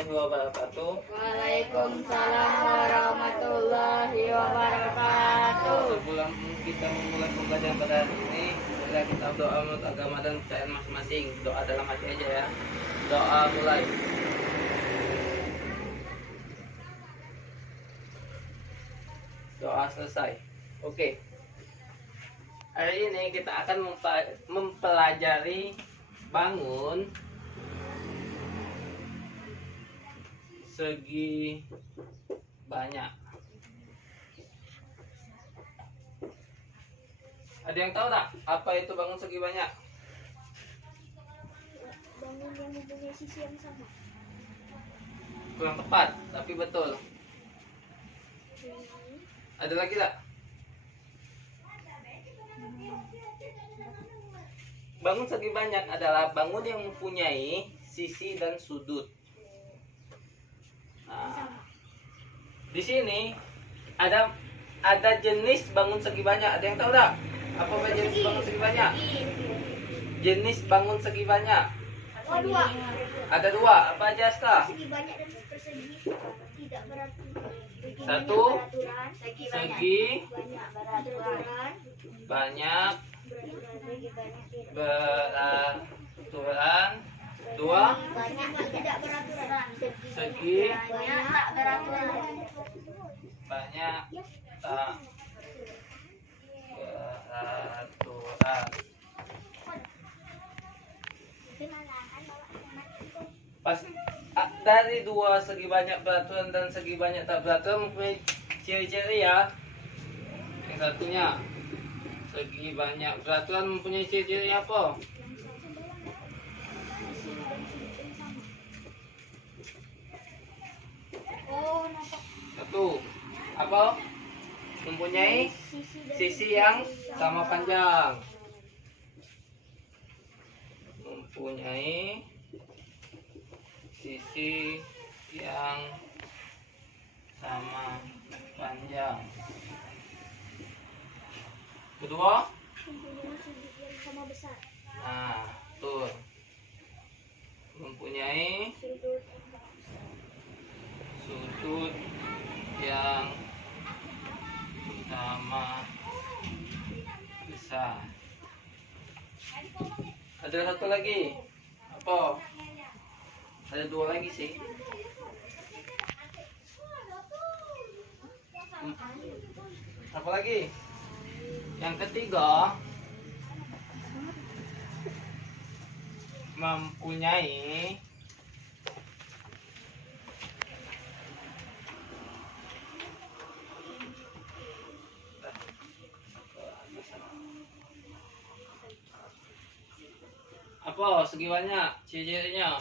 warahmatullahi wabarakatuh. Waalaikumsalam warahmatullahi wabarakatuh. Sebelum kita memulai pembelajaran pada hari ini, mari kita doa menurut agama dan kepercayaan masing-masing. Doa dalam hati aja ya. Doa mulai. Doa selesai. Oke. Hari ini kita akan mempelajari bangun segi banyak. Ada yang tahu tak apa itu bangun segi banyak? Bangun yang mempunyai sisi yang sama. Kurang tepat, tapi betul. Ada lagi tak? Bangun segi banyak adalah bangun yang mempunyai sisi dan sudut. Nah, di sini ada jenis bangun segi banyak. Ada yang tahu tak? Apa jenis bangun segi banyak? Jenis bangun segi banyak. Oh, dua. Ada dua. Apa aja, Ska? Segi banyak dan persegi tidak berarti. Satu, Segi segi banyak beraturan. banyak beraturan. Dua, Banyak tidak beraturan. segi Banyak tak beraturan. banyak tak beraturan. Pas dari dua segi banyak beraturan dan segi banyak tak beraturan mempunyai ciri-ciri ya. Yang satunya segi banyak beraturan mempunyai ciri-ciri apa? Oh, nampak Satu, apa? Mempunyai sisi yang sama panjang. Mempunyai sisi yang sama panjang. Kedua, mempunyai sudut yang sama besar. nah, tuh. Mempunyai sudut yang sama besar. Ada satu lagi. Apa? Ada dua lagi sih. Apa lagi? Yang ketiga, mempunyai apa? Segi banyak ciri-cirinya.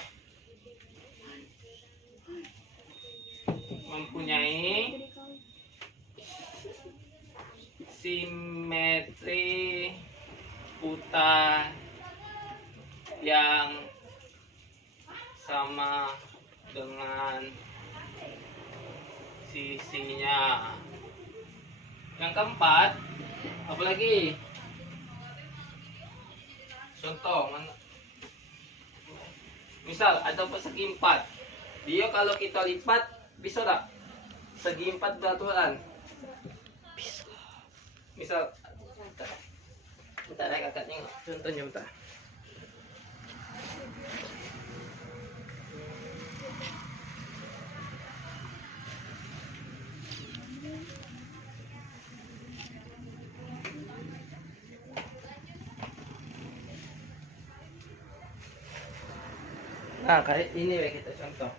Mempunyai simetri putih yang sama dengan sisinya. Yang keempat, apa lagi? Contoh, misal ada persegi 4. Dia kalau kita lipat bisa tak? Segi 4 beraturan. Bisa. Misal, bentar ya kakak tengok. Contohnya bentar. Nah, kayak ini ya kita contoh.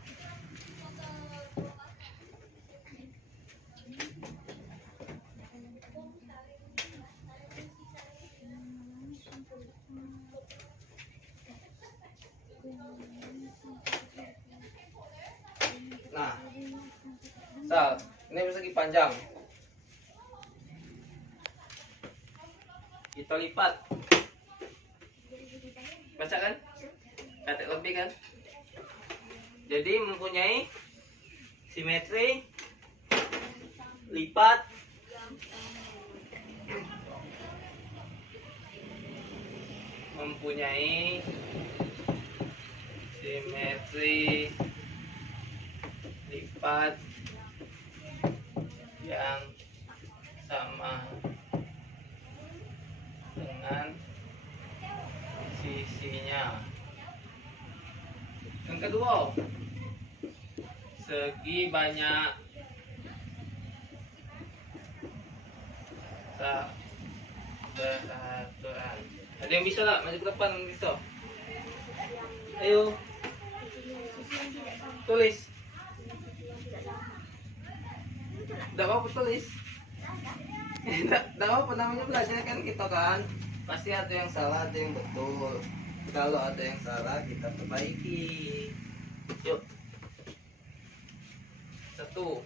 Nah, ini persegi panjang. Kita lipat. Baca kan? Kata lebih kan? Jadi mempunyai simetri lipat mempunyai simetri tempat yang sama dengan sisinya. Yang kedua, segi banyak tak beraturan. Ada yang bisa tak? Maju ke depan yang bisa. Ayo, tulis. Tak apa tulis. Tak apa namanya belajar kan kita kan. Pasti ada yang salah, ada yang betul. Kalau ada yang salah kita perbaiki. Yuk. 1. Betul.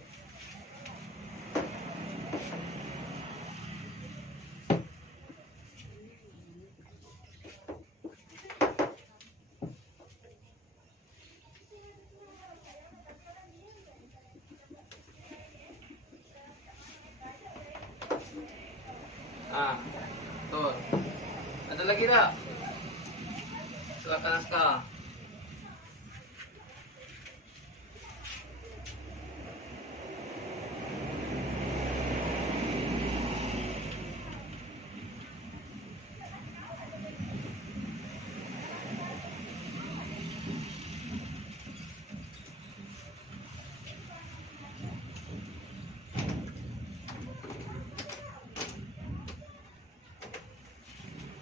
Ada lagi tak? Silakan naskah.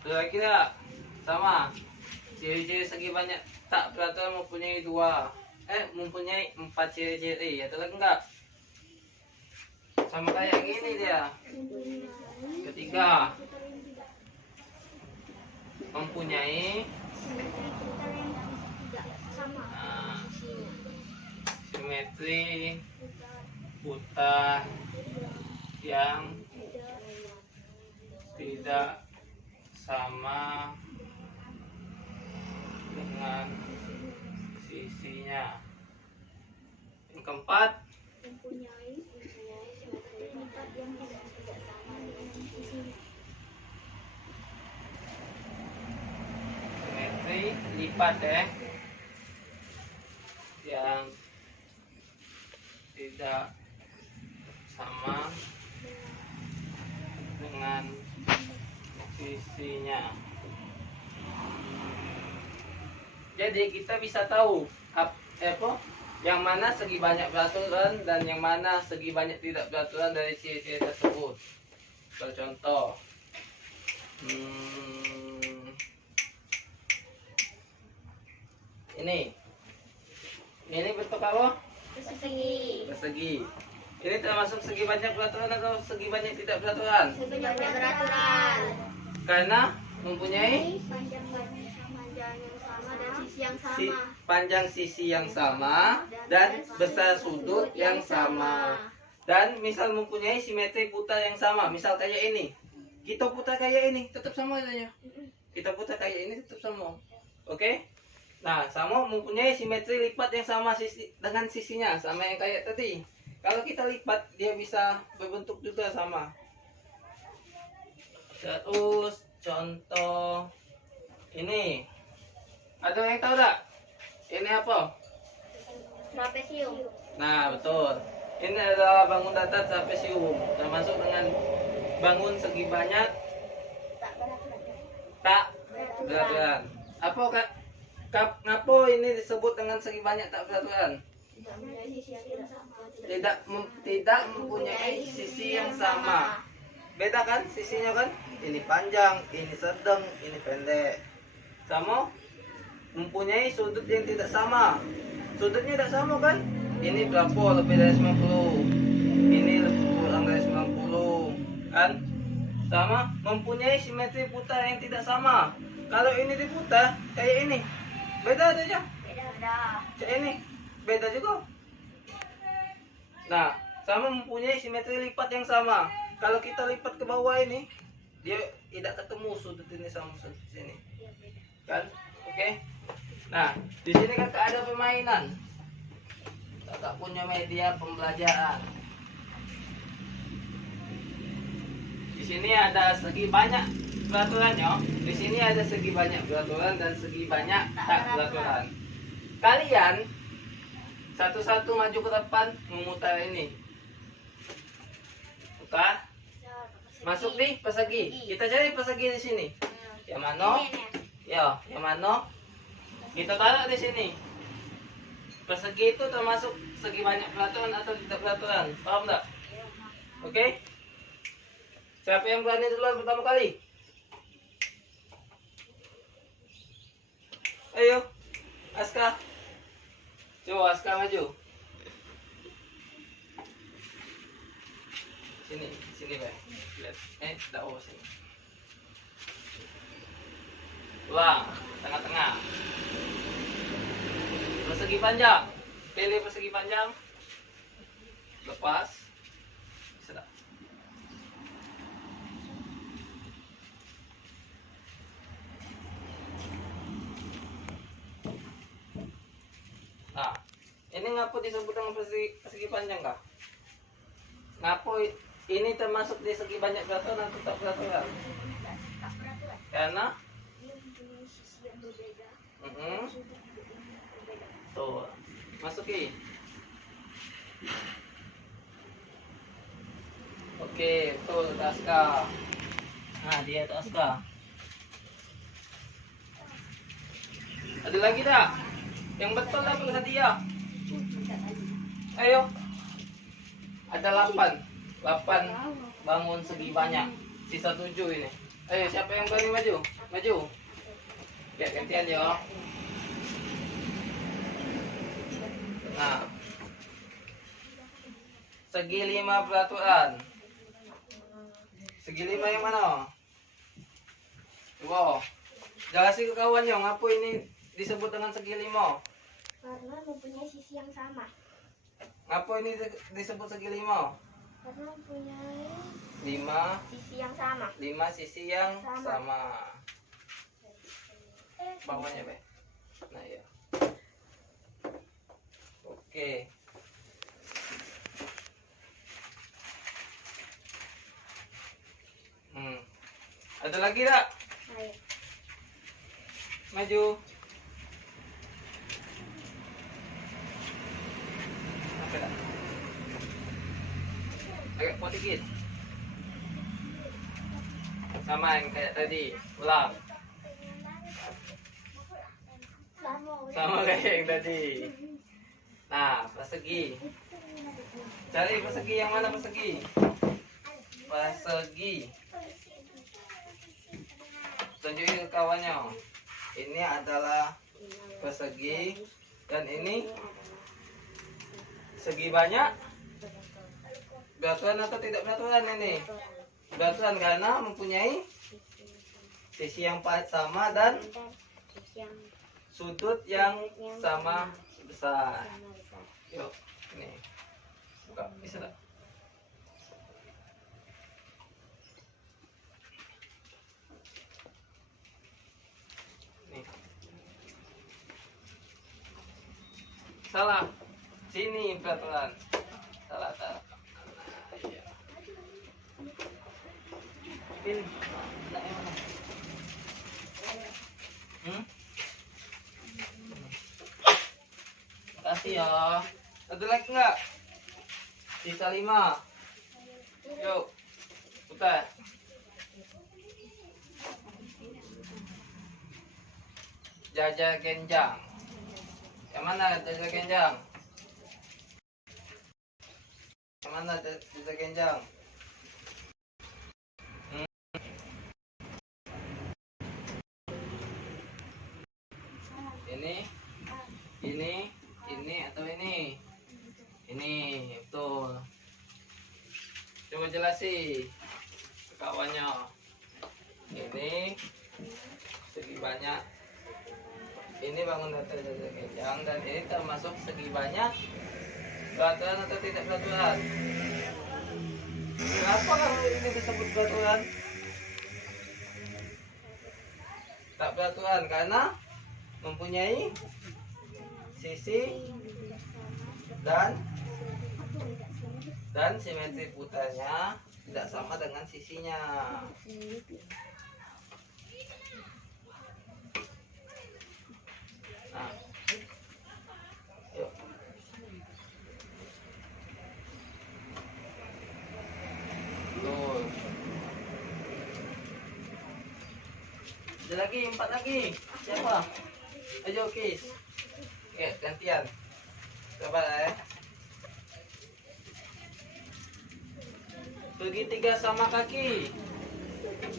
Ada lagi tak? Sama. Ciri-ciri segi banyak tak beraturan mempunyai mempunyai 4 ciri-ciri. Ada lagi enggak? Sama kayak gini dia. Ketiga, mempunyai simetri buta yang tidak sama dengan sisinya. Yang keempat, mempunyai tempat yang tidak sama dengan sisinya. simetri lipat yang tidak sama dengan sisinya. Jadi kita bisa tahu yang mana segi banyak beraturan dan yang mana segi banyak tidak beraturan dari ciri-ciri tersebut. Bercontoh, ini bentuk apa? Persegi. Persegi. Ini termasuk segi banyak beraturan atau segi banyak tidak beraturan? Segi banyak beraturan. Karena mempunyai Panjang yang sama dan sisi yang sama. panjang sisi yang sama dan besar sudut yang sama. Dan misal mempunyai simetri putar yang sama. Misal kayak ini. Kita putar kayak ini, tetap sama adanya. Kita putar kayak ini tetap sama. Oke? Nah, sama mempunyai simetri lipat yang sama dengan sisinya, sama yang kayak tadi. Kalau kita lipat, dia bisa berbentuk juga sama. Terus contoh ini. Ada yang tahu tak? Ini apa? Trapesium. Nah, betul. Ini adalah bangun datar trapesium, termasuk dengan bangun segi banyak tak beraturan. Apa ngapo ini disebut dengan segi banyak tak beraturan? Tidak mempunyai sisi yang sama. Beda kan sisinya kan? Ini panjang, ini sedang, ini pendek. Sama mempunyai sudut yang tidak sama. Sudutnya tidak sama kan? Ini berapa? Lebih dari 90. Ini lebih kurang dari 90. Kan? Sama mempunyai simetri putar yang tidak sama. Kalau ini diputar kayak ini. Beda aja. Beda. Kayak ini. Beda juga. Nah, sama mempunyai simetri lipat yang sama. Kalau kita lipat ke bawah ini, dia tidak ketemu sudut ini sama sudut sini. Kan? Oke. Nah, di sini kan ada permainan. Kakak punya media pembelajaran. Di sini ada segi banyak beraturannya. Di sini ada segi banyak beraturan dan segi banyak tak beraturan. Kalian Satu-satu maju ke depan, memutar ini. Putar. Masuk di persegi. Kita cari persegi di sini. Yang mana? Ya, yang mana? Kita taruh di sini. Persegi itu termasuk segi banyak peraturan atau tidak peraturan. Paham tak? Oke? Siapa yang berani duluan pertama kali? Ayo, Aska. Coba Aska maju. Sini, Pak. Lihat. Tidak sini. Tuang, tengah-tengah. Persegi panjang. Pilih persegi panjang. Lepas. Sudah. Nah, ini ngapu disebut dengan persegi panjang kah? Ngapu ini termasuk di segi banyak peraturan atau tak peraturan? Karena tuh, masuki. Oke, betul, Aska. Nah, dia itu Aska. Ada lagi tak? Yang betul dapat hadiah. Ayo. Ada 8 bangun segi banyak. Sisa 7 ini. Ayo, siapa yang berani maju? Maju. Ya, gantian ya. Nah. Segi 5 peraturan. Segi 5 yang mana? Wow. Jelasin ke kawannya, ngapa ini disebut dengan segi 5? Karena mempunyai sisi yang sama. Ngapa ini disebut segi 5? Karena mempunyai 5 sisi yang sama. 5 sisi yang sama. Bawahnya, Be. Nah, ya. Oke. Ada lagi tak? Ayo. Maju. Apa tak? Agak kuat dikit. Sama yang kayak tadi. Ulang. Sama kayak yang tadi. Nah, persegi. Cari persegi yang mana persegi? Persegi. Tunjukin ke kawannya. Ini adalah persegi dan ini segi banyak. Peraturan atau tidak peraturan ini? Peraturan karena mempunyai sisi yang sama dan sudut yang sama besar. Yuk, ini buka, bisa tak? Nih. Salah, sini peraturan. Salah. Nah, iya. Pilih. Nah, yang mana? Kasih ya. Ada lagi nggak? Sisa 5. Yuk, putar. Jajar genjang. Yang mana jajar genjang? Yang mana jajar genjang? Ini atau ini? Ini, betul. Coba jelasin ke kawannya. Ini segi banyak. Ini bangun data jajar genjang dan ini termasuk segi banyak peraturan atau tidak peraturan? Kenapa kalau ini disebut peraturan? Tak peraturan karena mempunyai sisi dan simetri putarnya tidak sama dengan sisinya. Nah, yuk. Ada lagi, 4 lagi. Siapa? Ayo Kis. Oke, gantian. Coba ya. Segitiga sama kaki.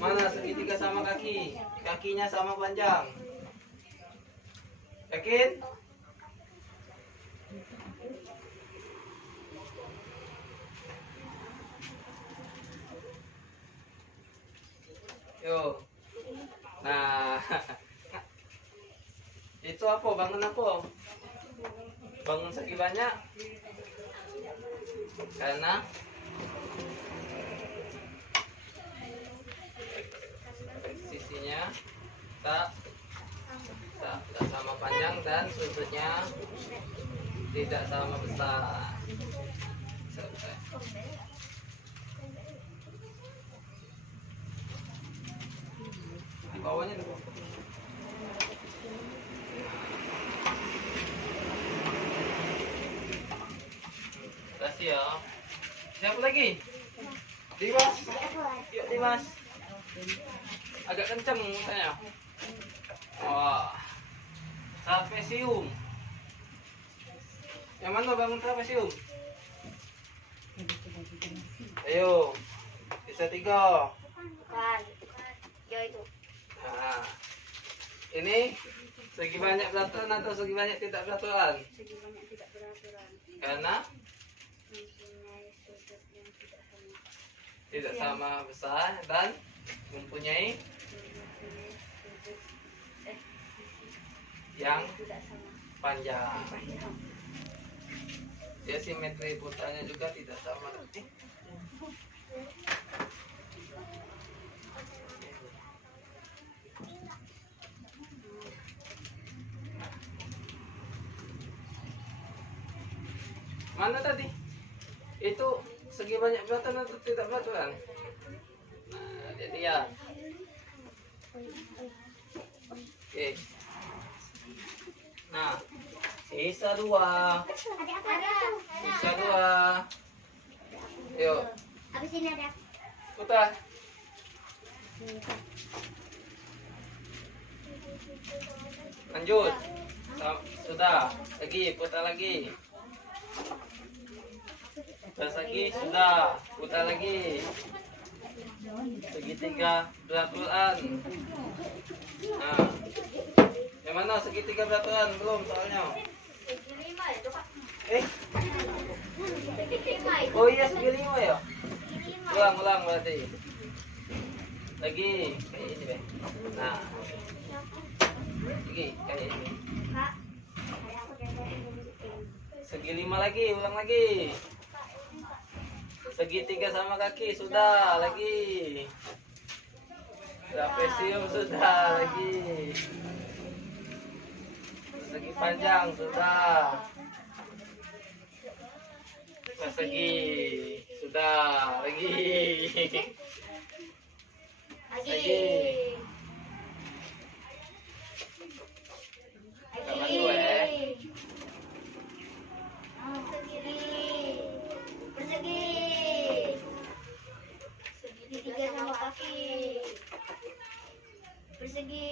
Mana segitiga sama kaki? Kakinya sama panjang. Yakin? Yo. Nah. Itu apa? Bangun apa? Bangun segi banyak? Karena sisinya tak sama panjang dan sudutnya tidak sama besar. Selesai. Di bawahnya dulu. Kasih ya. Siapa lagi? Dimas. Yuk Dimas. Agak kencang mukanya. Wah. Trapesium. Yang mana bangun trapesium? Ayo. Bisa 3. Bukan. Ya itu. Nah. Ini segi banyak beraturan atau segi banyak tidak beraturan? Segi banyak tidak beraturan. Karena Mempunyai sudut yang tidak sama. tidak sama besar dan mempunyai Mempunyai sudut yang tidak sama. panjang. Panjang. Ya simetri putanya juga tidak sama. Mana tadi? Itu segi banyak beraturan atau tidak beraturan? Nah, jadi ya. Oke. Nah, sisa 2. Sisa 2. Yuk, Habis ini ada. putar. Lanjut. Sudah. Lagi, putar lagi. Putar lagi, sudah. Putar lagi. Segitiga beraturan. Nah, yang mana segitiga beraturan? Belum soalnya. Segi 5 itu Pak. Segi Segi 5 itu. Oh iya segi 5 ya. Segi 5. Ulang berarti. Lagi kayak ini deh. Nah, lagi kayak ini. Kak. Kayak aku kayak Segi 5 lagi, ulang lagi. Segitiga sama kaki sudah lagi. Trapesium sudah lagi. Segi panjang sudah. Persegi sudah lagi. Lagi. Tambah 2 ya. Persegi. Persegi. Segitiga sama kaki. Persegi.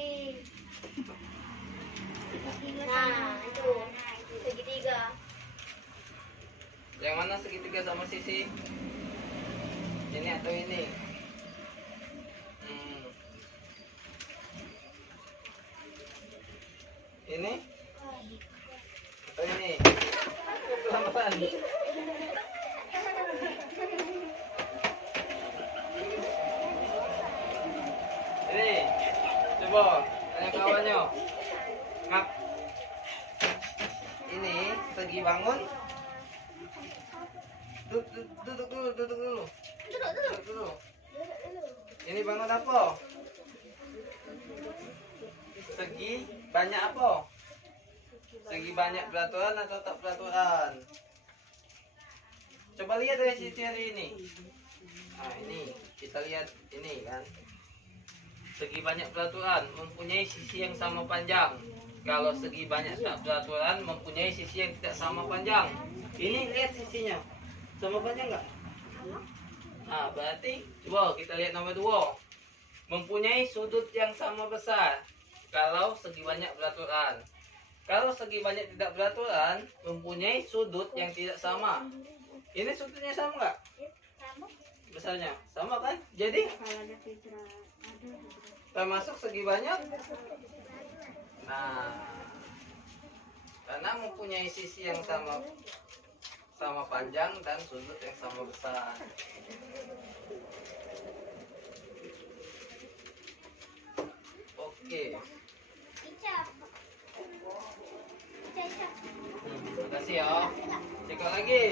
Nah, itu segitiga. Yang mana segitiga sama sisi? Ini atau ini? Ini? Atau ini? Pelan-pelan. Ini, coba tanya kawannya. Mak, ini segi bangun. Duduk dulu. Duduk dulu. Ini bangun apa? Segi banyak apa? Segi banyak beraturan atau tak beraturan? Coba lihat dari sisi ini. Nah ini kita lihat ini kan. Segi banyak beraturan mempunyai sisi yang sama panjang. Kalau segi banyak tak beraturan mempunyai sisi yang tidak sama panjang. Ini lihat sisinya. Sama panjang nggak? Nah berarti coba kita lihat nomor 2. mempunyai sudut yang sama besar kalau segi banyak beraturan. Kalau segi banyak tidak beraturan, mempunyai sudut yang tidak sama. Ini sudutnya sama nggak? Besarnya sama kan? Jadi termasuk segi banyak. Nah, karena mempunyai sisi yang sama panjang dan sudut yang sama besar. Oke. Terima kasih ya. Cek lagi.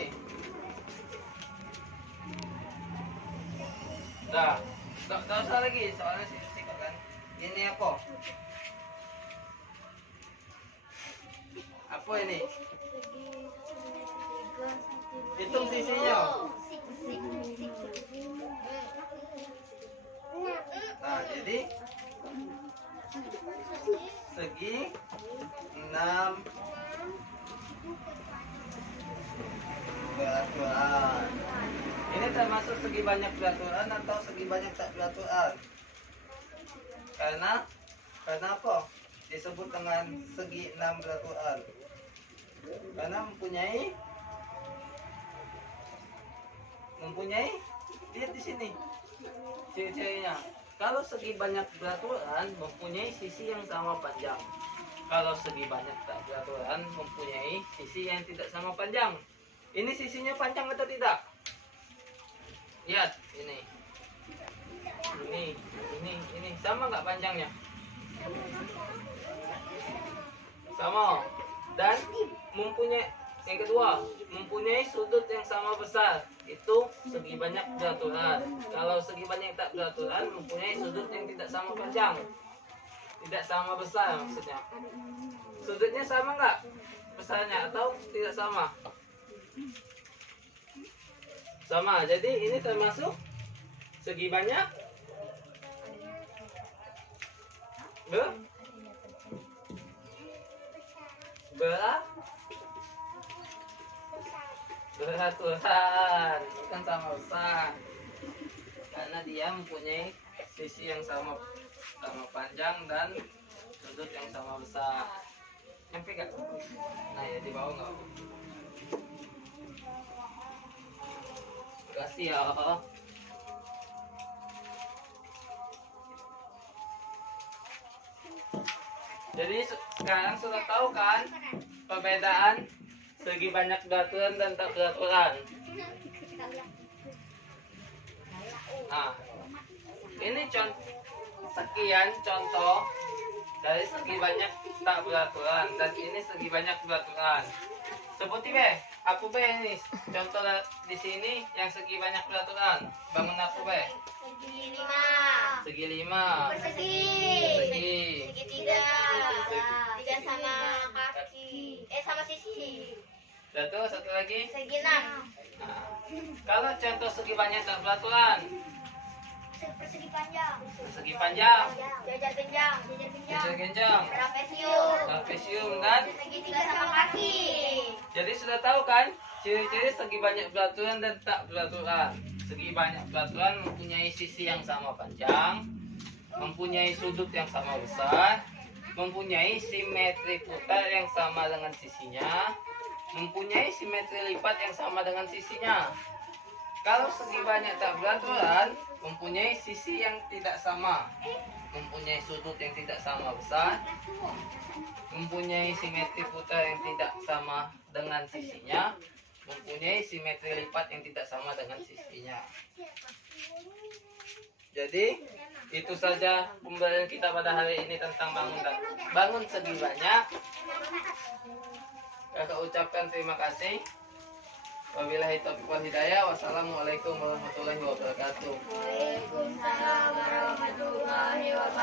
Dah. Tak usah lagi soalnya sikap kan. Ini apa? Apa ini? Hitung sisinya. Nah, jadi segi 6 beraturan. Ini termasuk segi banyak beraturan atau segi banyak tak beraturan? Karena apa disebut dengan segi 6 beraturan? Karena mempunyai lihat di sini ciri-cirinya. Kalau segi banyak beraturan mempunyai sisi yang sama panjang. Kalau segi banyak tak beraturan mempunyai sisi yang tidak sama panjang. Ini sisinya panjang atau tidak? Lihat ini. Ini sama nggak panjangnya? Sama. Dan yang kedua, mempunyai sudut yang sama besar. Itu segi banyak beraturan. Kalau segi banyak tak beraturan mempunyai sudut yang tidak sama panjang. Tidak sama besar maksudnya. Sudutnya sama nggak? Besarnya atau tidak sama? Sama. Jadi ini termasuk segi banyak beraturan, bukan sama besar, karena dia mempunyai sisi yang sama panjang dan sudut yang sama besar. Nyampe gak? Nah ya di bawah nggak? Terima kasih ya. Jadi sekarang sudah tahu kan perbedaan segi banyak beraturan dan tak beraturan. Nah, ini sekian contoh dari segi banyak tak beraturan dan ini segi banyak beraturan. Sebuti be, apa be ini? Contoh di sini yang segi banyak beraturan. Bangun apa be? Segi 5. Segi 5. Persegi. Segitiga. Tiga sama kaki. Sama sisi. Satu lagi. Segi 6. Nah, kalau contoh segi banyak tak beraturan, Persegi panjang. segi panjang, Jajar genjang. jajar genjang, Trapesium. trapesium dan Segitiga sama kaki. jadi sudah tahu kan ciri-ciri segi banyak beraturan dan tak beraturan. Segi banyak beraturan mempunyai sisi yang sama panjang, mempunyai sudut yang sama besar, mempunyai simetri putar yang sama dengan sisinya, mempunyai simetri lipat yang sama dengan sisinya. Kalau segi banyak tak beraturan mempunyai sisi yang tidak sama, mempunyai sudut yang tidak sama besar, mempunyai simetri putar yang tidak sama dengan sisinya, mempunyai simetri lipat yang tidak sama dengan sisinya. Jadi itu saja pembelajaran kita pada hari ini tentang bangun segi banyak. Kakak ucapkan terima kasih. Wabillahi taufiq wal hidayah. Wassalamualaikum warahmatullahi wabarakatuh. Waalaikumsalam warahmatullahi wabarakatuh.